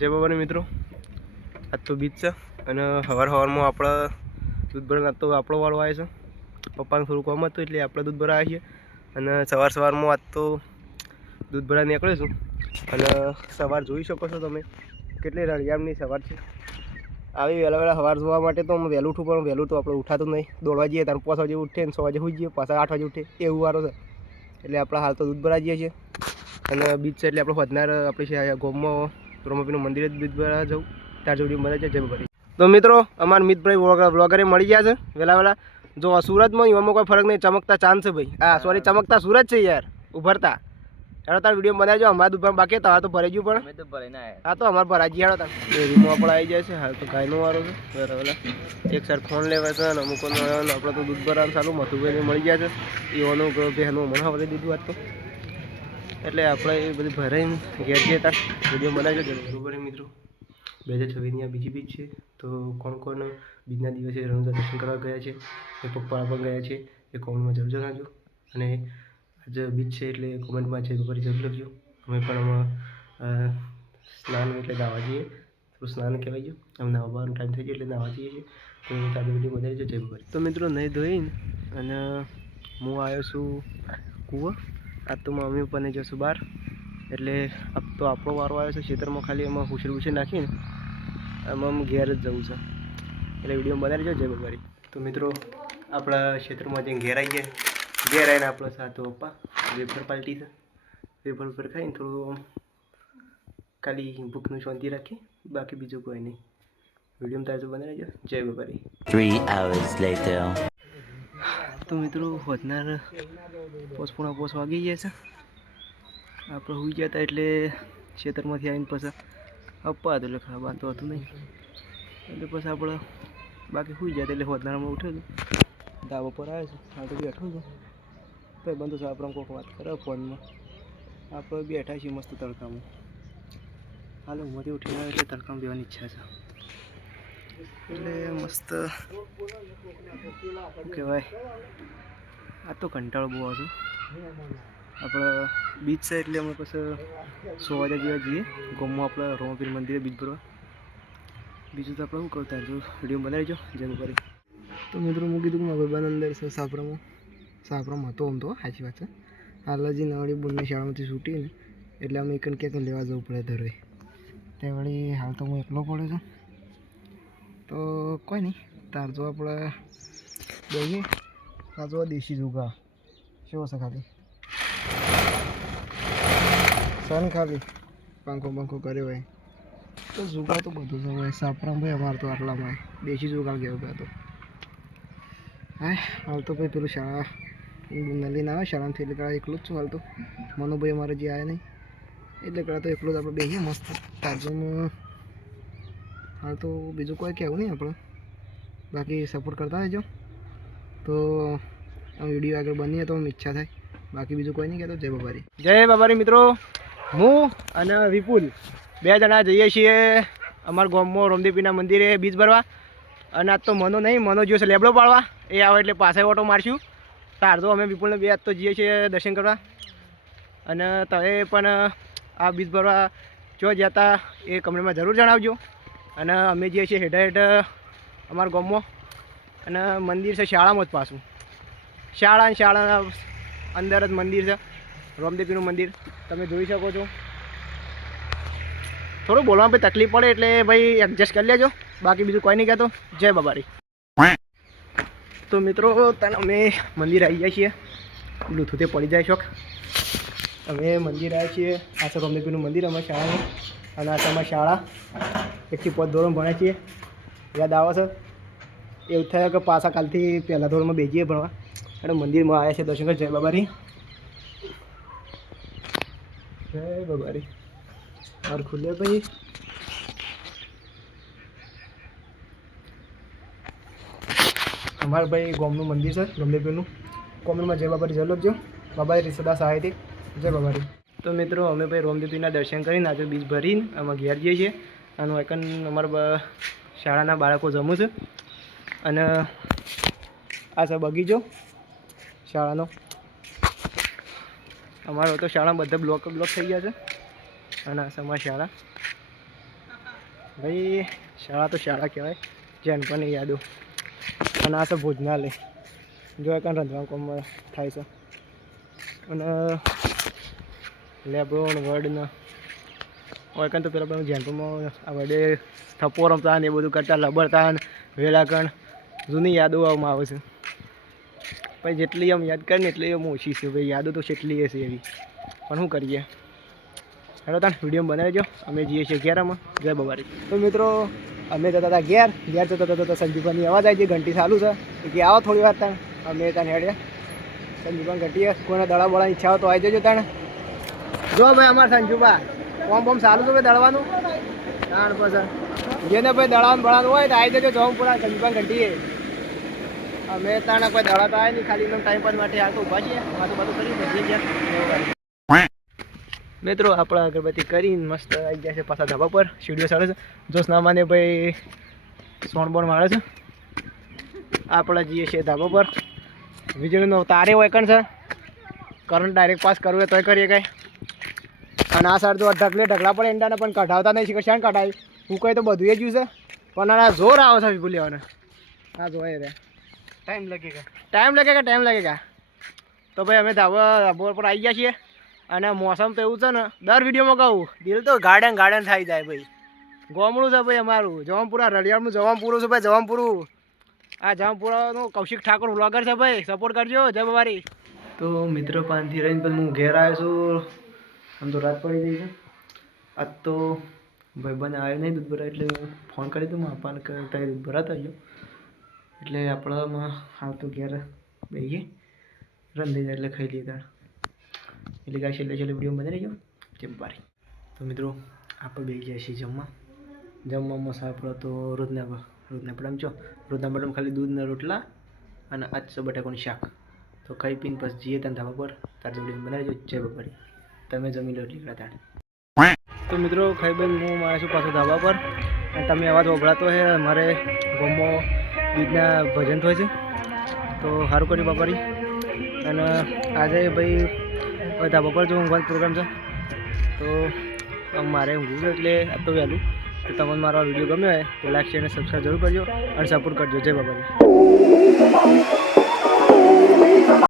જય બાબાને મિત્રો, આજ તો બીજ છે અને સવારમાં આપણે દૂધ ભરવા તો આપણો વાળો આવે છે. પપ્પાને થોડું કામ હતું એટલે આપણે દૂધ ભરાવા આવીએ અને સવારમાં આજ તો દૂધ ભરાવા નીકળ્યો છું. અને સવાર જોઈ શકો છો તમે કેટલી રળિયામની સવાર છે. આવી વહેલા સવાર જોવા માટે તો વહેલું ઉઠવું પણ વહેલું તો આપણે ઉઠાતું નહીં. દોડવા જઈએ ત્યારે 5 વાગે ઉઠીએ ને 6 વાગે સુઈ જઈએ, પાછા 8 વાગે ઉઠીએ એવું વારો છે. એટલે આપણે હાલ તો દૂધ ભરાવા જઈએ છીએ અને બીજ છે એટલે આપણે વધનાર આપણી ગામમાં રોમાપીનું મંદિરે દૂધ ભરાવા જવું ત્યાં જોડી મળે છે. જય ભરી તો મિત્રો અમારા મિતભાઈ વ્લોગરે મળી ગયા છે વહેલા. જો સુરતમાં એવામાં કોઈ ફરક નહીં, ચમકતા ચાંદ છે ભાઈ. હા સોરી, ચમકતા સુરત છે યાર, ઉભરતા. હેડો તાર વિડીયો બનાવજો. અમારા દુકાન બાકી તમારે તો ભરાઈ ગયું પણ હા તો અમારે ભરાજી હેડો તાર રીમો આપણે આવી જાય છે. હાલ તો ગાયનો વારો છે બરાબર. એક સાઈડ ફોન લેવા છે અને અમુક આપણે તો દૂધ ભરાવાનું ચાલુ મથુભાઈને મળી ગયા છે. એવાનું બહેનું મને હવે દૂધ વાંચતો એટલે આપણે એ બધી ભરાઈને ઘેર જઈએ તાર વિડીયો બનાવજો બરાબર મિત્રો. 2026ની આ બીજી બીજ છે. તો કોણ કોણ બીજના દિવસે રણુજા દર્શન કરવા ગયા છે, એ પપ્પા પણ ગયા છે, એ કોમેન્ટમાં જરૂર જણાવજો. અને આજે બીજ છે એટલે કોમેન્ટમાં છે બરાબર જરૂર લખજો. અમે પણ આમાં સ્નાન એટલે નાહવા જઈએ, થોડું સ્નાન કહેવાય ગયું. અમે નાહવાનો ટાઈમ થઈ ગયો એટલે નાહવા જઈએ છીએ. તો તાજી વિડીયો બનાવી છે જય ભરી. તો મિત્રો નહીં ધોઈને અને હું આવ્યો છું કૂવો. આજ તો મમ્મી પપ્પાને જશું બહાર એટલે આપ તો આપણો વારો આવ્યો છે. ખેતરમાં ખાલી એમાં હુસરી નાખીને આમાં ઘેર જ જવું છે એટલે વિડીયો બનાવી લેજો જય બાબારી. તો મિત્રો આપણા ક્ષેત્રમાં જઈને ઘેર આવી ગયા. ઘેર આવીને આપણો સાતો પપ્પા વેફર પાલટી છે. વેફર ઉપર ખાઈને થોડું ખાલી ભૂખનું શાંતિ રાખી, બાકી બીજું કોઈ નહીં. વિડીયો તાજો બનાવી લેજો જય બાબારી. 3 hours later. તો મિત્રો વધનાર 5:45 વાગી ગયા છે. આપણે હોઈ ગયા હતા એટલે ખેતરમાંથી આવીને પછી અપ્પા હતું એટલે ખાવા તો હતું નહીં એટલે પછી આપણે બાકી હોઈ ગયા એટલે વધનારમાં ઉઠ્યો છું. ધાબા પર આવ્યો છું. હાલ તો બેઠો છું. ભાઈ બંધુ છે આપણે કોઈક વાત કરે ફોનમાં. આપણે બેઠા છીએ મસ્ત તડકામાં. હાલ ઊંઘમાંથી ઉઠીને આવે એટલે તડકામાં બેવાની ઈચ્છા છે એટલે મસ્ત કહેવાય. આ તો કંટાળો બહુ આવશે. આપણે બીચ છે એટલે અમે પછી 100 વાગ્યા જેવા જઈએ ગામમાં આપણે રોમાપીર મંદિરે બીજ ભરવા. બીજું તો આપણે શું કરતા જો વિડીયો બનાવીજો જય બાબારી. તો મિત્રો હું કીધું કે મારા ભાઈબંધ અંદર છે સાપરામાં હતો. આમ તો સાચી વાત છે. હાલ હજી નવડી બોલની શાળામાંથી છૂટીને એટલે અમે એક ક્યાંક લેવા જવું પડે ધરોઈ. તે વળી હાલ તો હું એકલો પડ્યો છું. તો કોઈ નહીં, તાર જો આપણે દઈએ તાર જો દેશી જુગા કેવો છે ખાલી સન ખાલી પંખો કર્યો હોય તો જુગાર તો બધું છે ભાઈ. સાપરામ ભાઈ અમારે તો આટલામાં દેશી જુગાર કહેવાય તો. હા હાલ તો ભાઈ પેલું શાળા લઈને આવે શાળામાંથી એટલે કડા એકલું જ છું હાલ તો. મનુભાઈ અમારે જે આવ્યા નહીં એટલે કડા તો એકલું જ આપણે બેસીએ મસ્ત તાજોમાં. હાલ તો બીજું કોઈ કહેવું નહીં આપણે, બાકી સપોર્ટ કરતા રહેજો. તો આ વિડીયો આગળ બનીએ તો ઈચ્છા થાય, બાકી બીજું કોઈ નહીં કહેતો જય બાબારી. જય બાબારી મિત્રો. હું અને વિપુલ 2 જણા જઈએ છીએ અમારા ગામમાં રોમદેવપીરના મંદિરે બીજ ભરવા. અને આજ તો મનો નહીં, મનો જોશે લેબડો પાડવા. એ આવે એટલે પાછળ ઓટો મારશું. તાર તો અમે વિપુલને 2 આજ તો જઈએ છીએ દર્શન કરવા. અને તમે પણ આ બીજ ભરવા જો જતા એ કમેન્ટમાં જરૂર જણાવજો. અને અમે જઈએ છીએ હેઠ અમારા ગામમાં અને મંદિર છે શાળામાં જ પાછું. શાળાના અંદર જ મંદિર છે રોમદેવપીરનું મંદિર. તમે જોઈ શકો છો. થોડું બોલવામાં ભાઈ તકલીફ પડે એટલે ભાઈ એડજસ્ટ કરી લેજો, બાકી બીજું કોઈ નહીં કહેતો જય બાબારી. તો મિત્રો અમે મંદિર આવી જાય છીએ. બ્લૂટૂથે પડી જાય શોખ. અમે મંદિર આવ્યા છીએ. આ છે રોમદેવપીરનું મંદિર અમારી શાળાનું. અને આ છે અમારી શાળા. 1 થી 5 ધોરણ ભણે છીએ. યાદ આવે છે એવું થયું કે પાછા કાલથી પહેલાં ધોરણમાં બેસીએ ભણવા અને મંદિરમાં આવ્યા છે દર્શન જય બાબારી. જય બાબારી. और खुले भाई અમારા ભાઈ ગામનું મંદિર છે રોમદેવપીરનું. કોમેન્ટમાં જય બાબારી જરૂર લખજો. બાબારી સદા સહાયથી જય બાબારી. તો મિત્રો અમે ભાઈ રોમદેવપીરના દર્શન કરીને આજે બીજ ભરીને અમે ઘેર જઈએ છીએ. અને એકન અમારા શાળાના બાળકો જમું છે. અને આ છે બગીચો શાળાનો. અમારો તો શાળામાં બધા બ્લોક થઈ ગયા છે. અને આ છે અમારી શાળા. ભાઈ શાળા તો શાળા કહેવાય, જેનપણની યાદો. અને આ છે ભોજનાલય, જો કાં રંધવા કોમ થાય છે. અને લેબ્રોન વર્ડના હોય કાં તો પેલા પણ જેનપણમાં આ વડે થપ્પો રમતા ને એ બધું કરતા, લબડતા ને વેલાકણ જૂની યાદો આવવામાં આવે છે. ભાઈ જેટલી આમ યાદ કરીને એટલી આમ ઓછી છે ભાઈ, યાદો તો કેટલી હશે એવી, પણ શું કરીએ. હેલો તાન વિડીયો બનાવજો. અમે જઈએ છીએ ઘેરામાં. જય બબારી. તો મિત્રો અમે જતા હતા ઘેર જતા સંજીવભાઈની અવાજ આવી, જે ઘંટી ચાલુ છે કે આવો થોડી વાર તાણ. અમે તાને હેડ્યા સંજીવભાઈ ઘંટીએ, કોઈને દડા બળવાની ઈચ્છા હોય તો આવી જજો તાણે. જો ભાઈ અમારા સંજુભા બોમ ચાલુ છે ભાઈ દળવાનું તાણ. પછી જેને ભાઈ દળાવાનું બળવાનું હોય તો આવી જજો જોમપુરા સંજીવભાઈ ઘંટીએ. અમે તાણે કોઈ દડા તો આવે નહીં, ખાલી એમ ટાઈમ પાસ માટે આ તો ઊભા છીએ, વાતો બાતો કરી બધી ગયા. મિત્રો આપણા અગરબત્તી કરીને મસ્ત આવી ગયા છે પાછા ધાબા પર. સ્ટુડિયો સારો છે. જોશનામાને ભાઈ સોણ બોણ મારે છે. આપણે જઈએ છીએ ધાબા પર. વીજળીનો તારે હોય કણ છે, કરંટ ડાયરેક્ટ પાસ કરવું હોય તોય કરીએ કાંઈ. અને આ સાઈડ તો ઢગલા પડે ઈંડાને પણ કઢાવતા નહીં, શીખર શાણ કઢાવી હું કહી તો બધું એ જ છે. પણ આ જોર આવે છે વિપુલ લેવાને. હા જોઈએ રે ટાઈમ લાગેગા. તો ભાઈ અમે ધાબા પર આવી ગયા છીએ. અને મોસમ તો એવું છે ને, દર વિડીયોમાં કહું દિલ તો ગાર્ડન થઈ જાય ભાઈ. ગોમડું છે ભાઈ અમારું જવામપુરા, રળિયાળનું જવામપુરું છે ભાઈ. જવામપુરું આ જવામપુરાનું કૌશિક ઠાકોર વ્લોગર છે ભાઈ, સપોર્ટ કરજો. જય બવારી. તો મિત્રો 5 થી રહીને પછી હું ઘેર આવ્યો છું. આમ તો રાત પડી ગઈ છે. આજ તો ભાઈબંધ આવ્યો નહીં દૂધ ભરા, એટલે ફોન કરી દઉં માપાને કે ત્યાં દૂધ ભરાતા ગયો. એટલે આપણામાં આવતો ઘેર બેહીએ, રંધી જાય એટલે ખાઈ લઈએ ત્યાં. એટલે કાંઈ છેલ્લે વિડીયો બની રહેજો. જેમ પારી. તો મિત્રો આપણે બેસી જાય છીએ જમવામાં આપણે તો રોજના પડામ છો. રોજના પડામ ખાલી દૂધના રોટલા અને આજ છે બટાકાનું શાક. તો ખાઈ પીને પછી જઈએ ત્યાં ધાબા પર. તાર વિડીયો બનાવી દેજો. જય બપારી. તમે જમી લો એટલી તાણ. તો મિત્રો ખાઈ બન હું મારે છું પાછો ધાબા પર. અને તમે અવાજ વભળાતો છે, મારે ગામમાં બીજના ભજન થાય છે. તો સારું કર્યું બાપારી. અને આજે ભાઈ ધાબા પર જો ઊંઘવાનો પ્રોગ્રામ છે, તો મારે ઊંઘવું છે એટલે આ તો વહેલું. તો તમને મારો વિડીયો ગમ્યો હોય તો લાઈક શેર અને સબસ્ક્રાઈબ જરૂર કરજો અને સપોર્ટ કરજો. જય બાબાજી.